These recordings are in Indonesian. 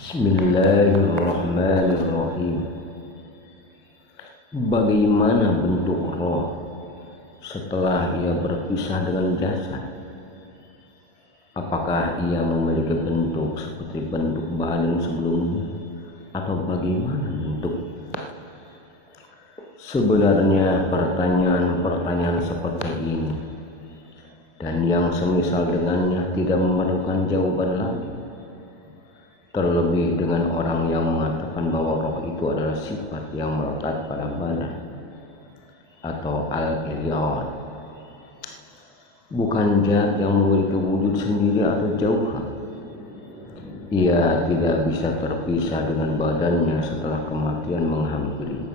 Bismillahirrahmanirrahim. Bagaimana bentuk roh setelah ia berpisah dengan jasad? Apakah ia memiliki bentuk seperti bentuk badan sebelumnya, atau bagaimana bentuk? Sebenarnya pertanyaan-pertanyaan seperti ini dan yang semisal dengannya tidak memerlukan jawaban lagi. Terlebih dengan orang yang mengatakan bahwa roh itu adalah sifat yang melekat pada badan atau al-ilyan, bukan zat yang memiliki wujud sendiri atau jauhar. Ia tidak bisa terpisah dengan badannya setelah kematian menghampiri.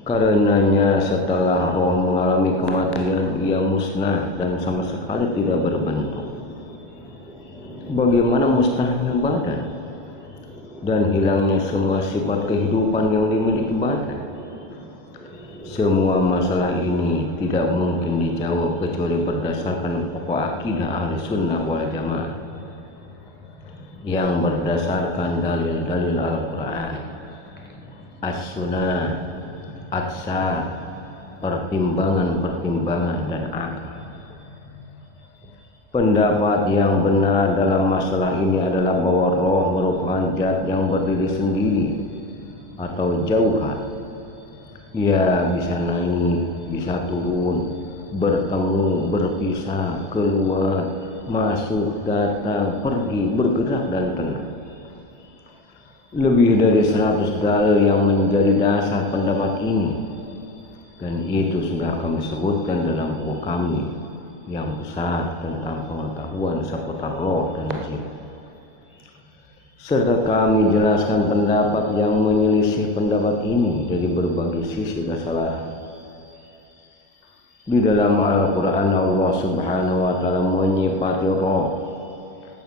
Karenanya setelah roh mengalami kematian, ia musnah dan sama sekali tidak berbentuk. Bagaimana musnahnya badan dan hilangnya semua sifat kehidupan yang dimiliki badan? Semua masalah ini tidak mungkin dijawab kecuali berdasarkan pokok akidah ahli sunnah wal jamaah yang berdasarkan dalil-dalil Al-Quran, As-Sunnah, Atsar, pertimbangan-pertimbangan dan akal. Pendapat yang benar dalam masalah ini adalah bahwa roh merupakan zat yang berdiri sendiri atau jauhar. Ia bisa naik, bisa turun, bertemu, berpisah, keluar, masuk, datang, pergi, bergerak dan tenang. Lebih dari 100 dalil yang menjadi dasar pendapat ini, dan itu sudah kami sebutkan dalam buku kami yang besar tentang pengetahuan seputar roh dan jin, serta kami jelaskan pendapat yang menyelisih pendapat ini dari berbagai sisi kesalahan. Di dalam Al-Quran, Allah Subhanahu wa Ta'ala menyifati roh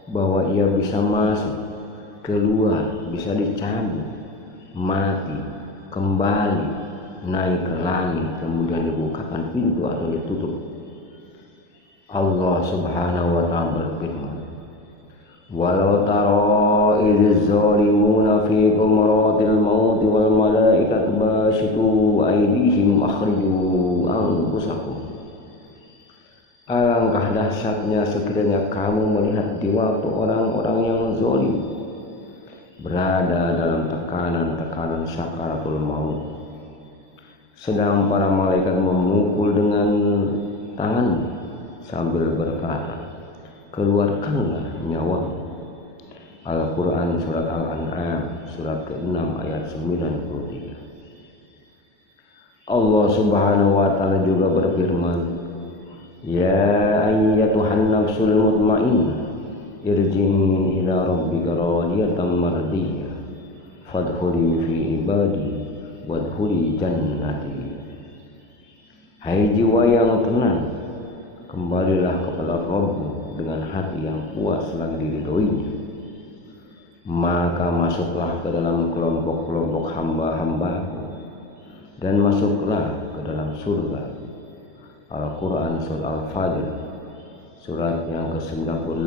bahwa ia bisa masuk, keluar, bisa dicabut, mati, kembali, naik ke langit, kemudian dibukakan pintu atau ditutup. Allah Subhanahu wa Ta'ala berfirman, "Walau tara idz zalimuna fi ghamratil maut wal malaikatu basyitu aydihim akhriju anfusakum." Alangkah dahsyatnya sekiranya kamu melihat di waktu orang-orang yang zalim berada dalam tekanan-tekanan sakaratul maut, sedang para malaikat memukul dengan tangan sambil berkata, "Keluarkanlah nyawa." Al-Quran surat Al-An'am surat ke-6 ayat 93. Allah Subhanahu wa Ta'ala juga berfirman, "Ya ayyatuhan nafsul mutmainnah, irji'i ila rabbika radiyatan mardiyah, fadkhuli fi ibadi wadkhuli jannati." Hai jiwa yang tenang, kembalilah kepada Rabb-Mu dengan hati yang puas lagi diridhoinya, maka masuklah ke dalam kelompok-kelompok hamba-hamba dan masuklah ke dalam surga. Al-Quran Surah Al-Fajr surat yang ke-98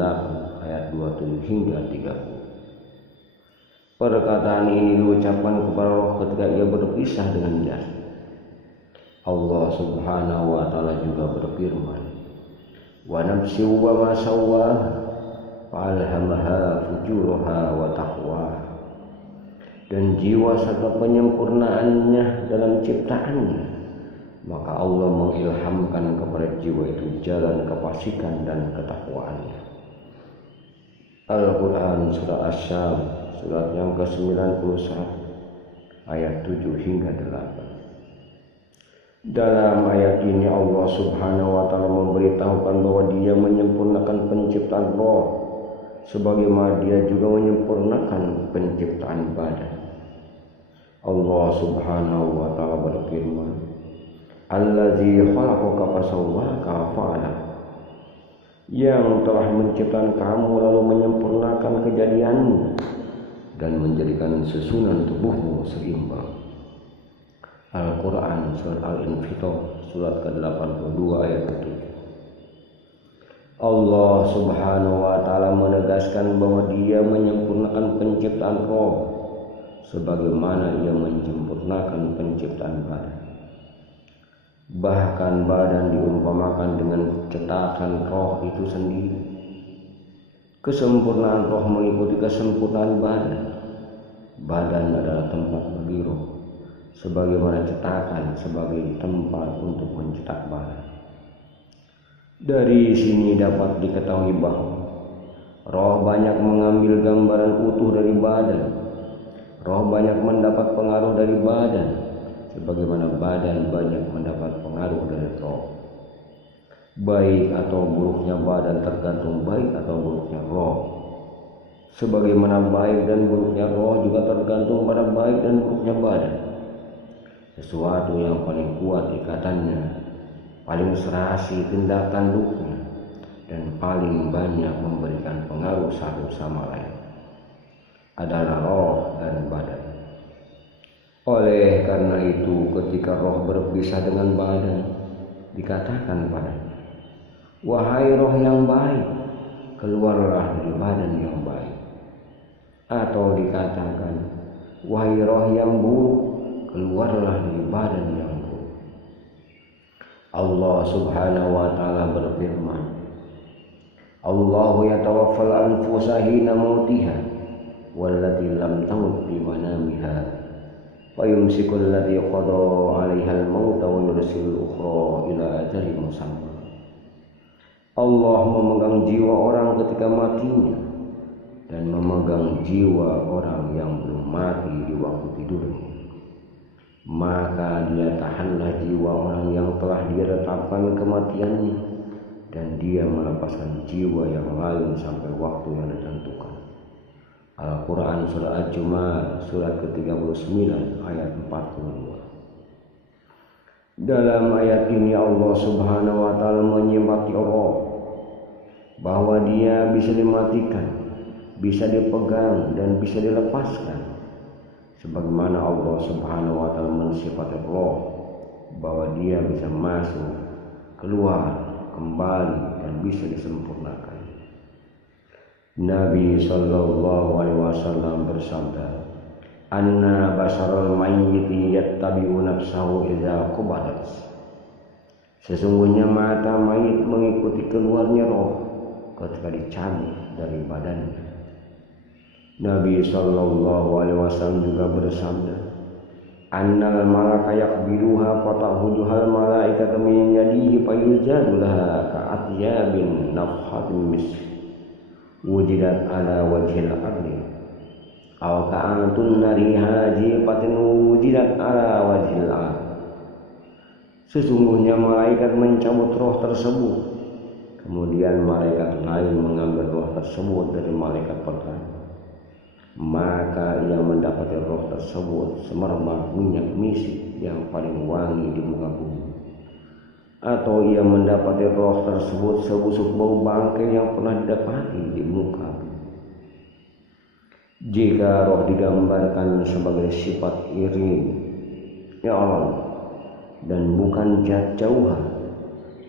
ayat 27 hingga 30. Perkataan ini diucapkan kepada roh ketika ia berpisah dengan jasad. Allah Subhanahu wa Ta'ala juga berfirman, "Wa nafsi wa ma sawwaha fa'alhamaha fujuraha wa taqwaha." Dan jiwa serta penyempurnaannya dalam ciptaannya, maka Allah mengilhamkan kepada jiwa itu jalan kefasikan dan ketakwaannya. Al-Quran Surah Asy-Syams surat yang ke-91 ayat 7 hingga 8. Dalam ayat ini Allah Subhanahu wa Ta'ala memberitahukan bahwa Dia menyempurnakan penciptaan roh sebagaimana Dia juga menyempurnakan penciptaan badan. Allah Subhanahu wa Ta'ala berfirman, "Allazi khalaqaka fasawwaka fa'ala." Yang telah menciptakan kamu lalu menyempurnakan kejadianmu dan menjadikan susunan tubuhmu seimbang. Al-Quran Surat Al-Infitor surat ke-82 ayat ke-7. Allah Subhanahu wa taala menegaskan bahwa Dia menyempurnakan penciptaan roh sebagaimana Ia menyempurnakan penciptaan badan. Bahkan badan diumpamakan dengan cetakan roh itu sendiri. Kesempurnaan roh mengikuti kesempurnaan badan. Badan adalah tempat bagi roh, sebagaimana cetakan sebagai tempat untuk mencetak badan. Dari sini dapat diketahui bahwa roh banyak mengambil gambaran utuh dari badan. Roh banyak mendapat pengaruh dari badan, sebagaimana badan banyak mendapat pengaruh dari roh. Baik atau buruknya badan tergantung baik atau buruknya roh. Sebagaimana baik dan buruknya roh juga tergantung pada baik dan buruknya badan. Sesuatu yang paling kuat ikatannya, paling serasi tindak tanduknya, dan paling banyak memberikan pengaruh satu sama lain adalah roh dan badan. Oleh karena itu, ketika roh berpisah dengan badan, dikatakan padanya, wahai roh yang baik, keluarlah dari badan yang baik. Atau dikatakan, wahai roh yang buruk, keluarlah dari badan yang buruk. Allah Subhanahu wa taala berfirman, Allahu yatawaffal anfusa hina mautiha wallati lam tamut fi manamiha wa yumsiku allati qada 'alaiha al-mauta wa yursilul ukhra ila ajalin musamma. Allah memegang jiwa orang ketika matinya dan memegang jiwa orang yang belum mati di waktu tidurnya. Maka Dia tahanlah jiwa orang yang telah ditetapkan kematiannya, dan Dia melepaskan jiwa yang lain sampai waktu yang ditentukan. Al-Quran Surah Al-Jumu'ah surat ke-39 ayat 42. Dalam ayat ini Allah Subhanahu wa taala menyifati roh bahwa Dia bisa dimatikan, bisa dipegang, dan bisa dilepaskan. Sebagaimana Allah Subhanahu wa taala mensifati roh bahwa Dia bisa masuk, keluar, kembali, dan bisa disempurnakan. Nabi sallallahu alaihi wasallam bersabda, "Anna basarul mayyiti yattabi'u nafsahu idza qubadat." Sesungguhnya mata mayit mengikuti keluarnya roh ketika dicabut dari badannya. Nabi sallallahu alaihi wasallam juga bersabda, "Annal malaka yaqbiluha fatahujuhal malaikatu min yadihi fayujadu laha ka'atyabin nafhatin misk wujidat ala wajhil ardi aw ka'antun nariha jifatin wujidat ala wajhil ardi." Sesungguhnya malaikat mencabut roh tersebut, kemudian malaikat lain mengambil roh tersebut dari malaikat pertama. Maka ia mendapati roh tersebut semerbak minyak misik yang paling wangi di muka bumi, atau ia mendapati roh tersebut sebusuk bau bangkai yang pernah didapati di muka bumi. Jika roh digambarkan sebagai sifat iring, ya Allah, dan bukan zat jauhan,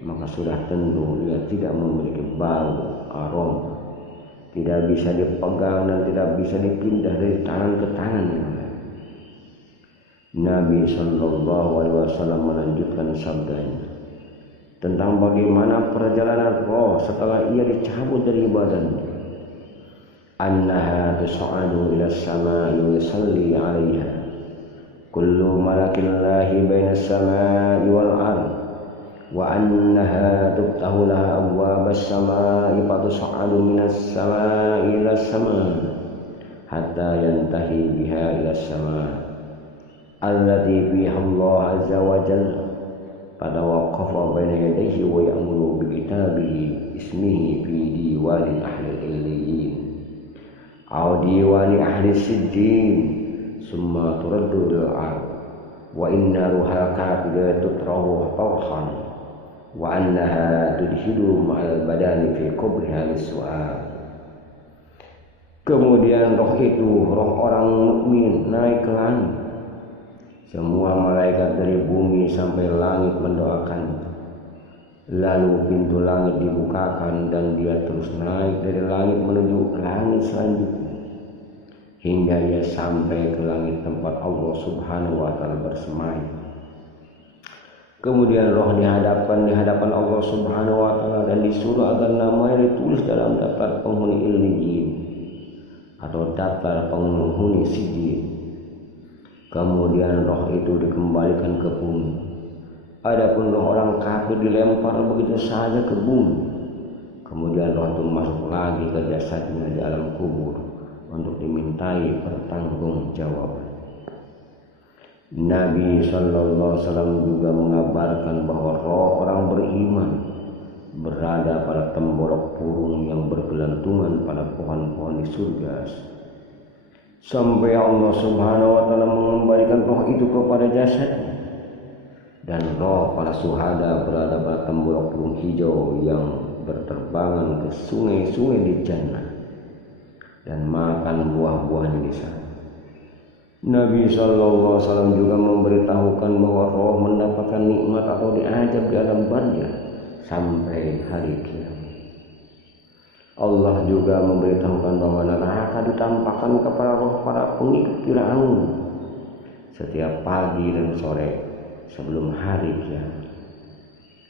maka sudah tentu ia tidak memiliki bau, aroma, tidak bisa dipegang dan tidak bisa dipindah dari tangan ke tangan yang lain. Nabi sallallahu alaihi wasallam melanjutkan sabdanya tentang bagaimana perjalanan roh setelah ia dicabut dari badannya. Annaha tus'adu ila as-sama'i wa yusalli 'alaiha kullu malakillahi baina as-sama'i wal ardh wa annaha tuftahu laha abwabas samaa'i fatus'adu minas samaa'i ilas samaa' hatta yantahi biha ilas samaa' allati fiha Allah azza wa jalla fatawaqqafa baina yadayhi wa ya'muru bi kitabihi ismihi fi diwani ahli illiyin aw diwani ahli sijjin summa turaddu lil ard wa inna ruhal kafir tutrahu tawhan wa annaha tudhidu ma'al badani fi kubriha lis-su'al. Kemudian roh itu, roh orang mukmin, naik ke langit. Semua malaikat dari bumi sampai langit mendoakannya. Lalu pintu langit dibukakan dan dia terus naik dari langit menuju langit selanjutnya hingga ia sampai ke langit tempat Allah Subhanahu wa taala bersemayam. Kemudian roh dihadapkan di hadapan Allah Subhanahu wa taala dan disuruh agar namanya ditulis dalam daftar penghuni Illiyyin atau daftar penghuni Sijjin. Kemudian roh itu dikembalikan ke bumi. Adapun roh orang kafir dilempar begitu saja ke bumi. Kemudian roh itu masuk lagi ke jasadnya di alam kubur untuk dimintai pertanggungjawaban. Nabi sallallahu alaihi wasallam juga mengabarkan bahwa roh orang beriman berada pada temborok burung yang bergelantungan pada pohon-pohon di surga, sampai Allah Subhanahu wa taala mengembalikan roh itu kepada jasadnya. Dan roh para syuhada berada pada temborok burung hijau yang berterbangan ke sungai-sungai di jannah dan makan buah-buahnya di sana. Nabi sallallahu alaihi wasallam juga memberitahukan bahwa roh mendapatkan nikmat atau diajab di alam barzah sampai hari kiamat. Allah juga memberitahukan bahwa neraka ditampakkan kepada roh para pengikut Firaun setiap pagi dan sore sebelum hari kiamat.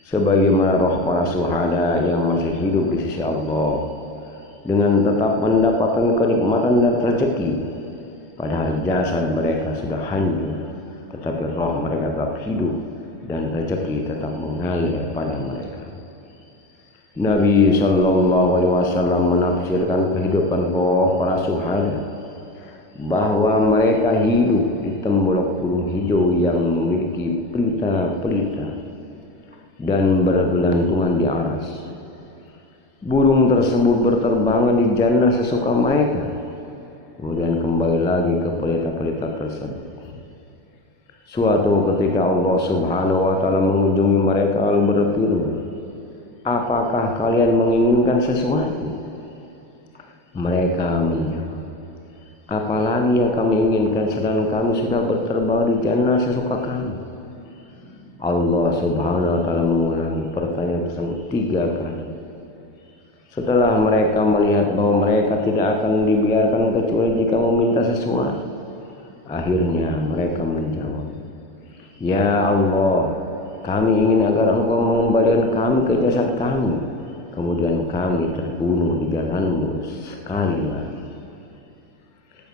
Sebagaimana roh para syuhada yang masih hidup di sisi Allah dengan tetap mendapatkan kenikmatan dan rezeki, padahal jasad mereka sudah hancur, tetapi roh mereka tetap hidup dan rezeki tetap mengalir pada mereka. Nabi sallallahu alaihi wasallam menafsirkan kehidupan roh para syuhada bahwa mereka hidup di tembolok burung hijau yang memiliki pelita-pelita dan bergelantungan di aras. Burung tersebut berterbangan di jannah sesuka mereka, kemudian kembali lagi ke pelita-pelita tersebut. Suatu ketika Allah Subhanahu wa taala mengunjungi mereka lalu berfirman, "Apakah kalian menginginkan sesuatu?" Mereka menjawab, "Apalagi yang kami inginkan sedang kami sudah berterbang di jannah sesuka kami." Allah Subhanahu wa taala mengulangi pertanyaan tersebut 3 kali. Setelah mereka melihat bahwa mereka tidak akan dibiarkan kecuali jika meminta sesuatu, akhirnya mereka menjawab, "Ya Allah, kami ingin agar Engkau mengembalikan kami ke jasad kami, kemudian kami terbunuh di jalan-Mu sekali lagi."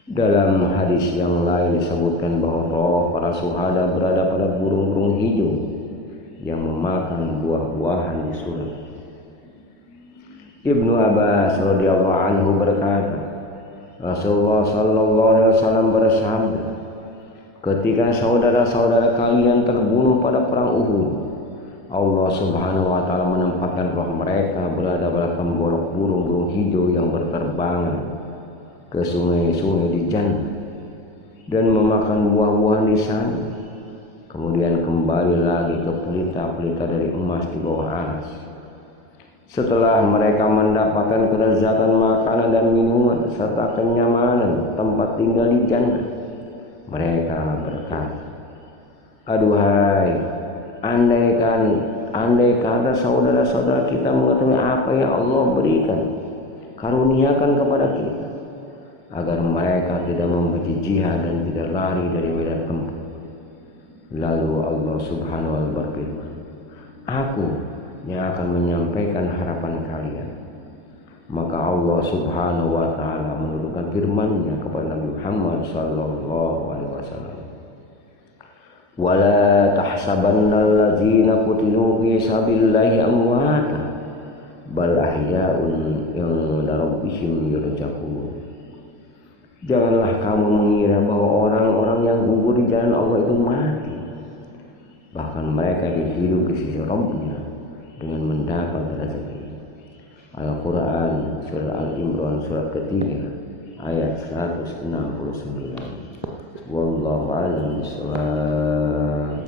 Dalam hadis yang lain disebutkan bahwa roh para syuhada berada pada burung-burung hijau yang memakan buah-buahan di surga. Ibnu Abbas radhiyallahu anhu berkata, Rasulullah sallallahu alaihi wasallam bersabda, "Ketika saudara-saudara kalian terbunuh pada perang Uhud, Allah Subhanahu wa taala menempatkan roh mereka berada pada tembolok burung-burung hijau yang berterbangan ke sungai-sungai di jannah dan memakan buah-buahan di sana. Kemudian kembali lagi ke pelita-pelita dari emas di bawah aras. Setelah mereka mendapatkan kelezatan makanan dan minuman serta kenyamanan tempat tinggal di jannah, mereka berkata, aduhai, andai kata saudara-saudara kita mengetahui apa yang Allah berikan, karuniakan kepada kita, agar mereka tidak membenci jihad dan tidak lari dari medan tempur." Lalu Allah Subhanahu wa taala berfirman, "Aku yang akan menyampaikan harapan kalian." Maka Allah Subhanahu wa taala menurunkan firman-Nya kepada Nabi Muhammad sallallahu alaihi wasallam, "Wala tahsabanna alladzina qutilu fi sabilillahi amwata bal ahya'un 'inda rabbihim yurzaqun." Janganlah kamu mengira bahwa orang-orang yang gugur di jalan Allah itu mati, bahkan mereka hidup di sisi Rabb-Nya dengan mendapat rezeki. Al-Quran Surah Al-Imran surat ketiga ayat 169. Wallahu a'lam bishawab.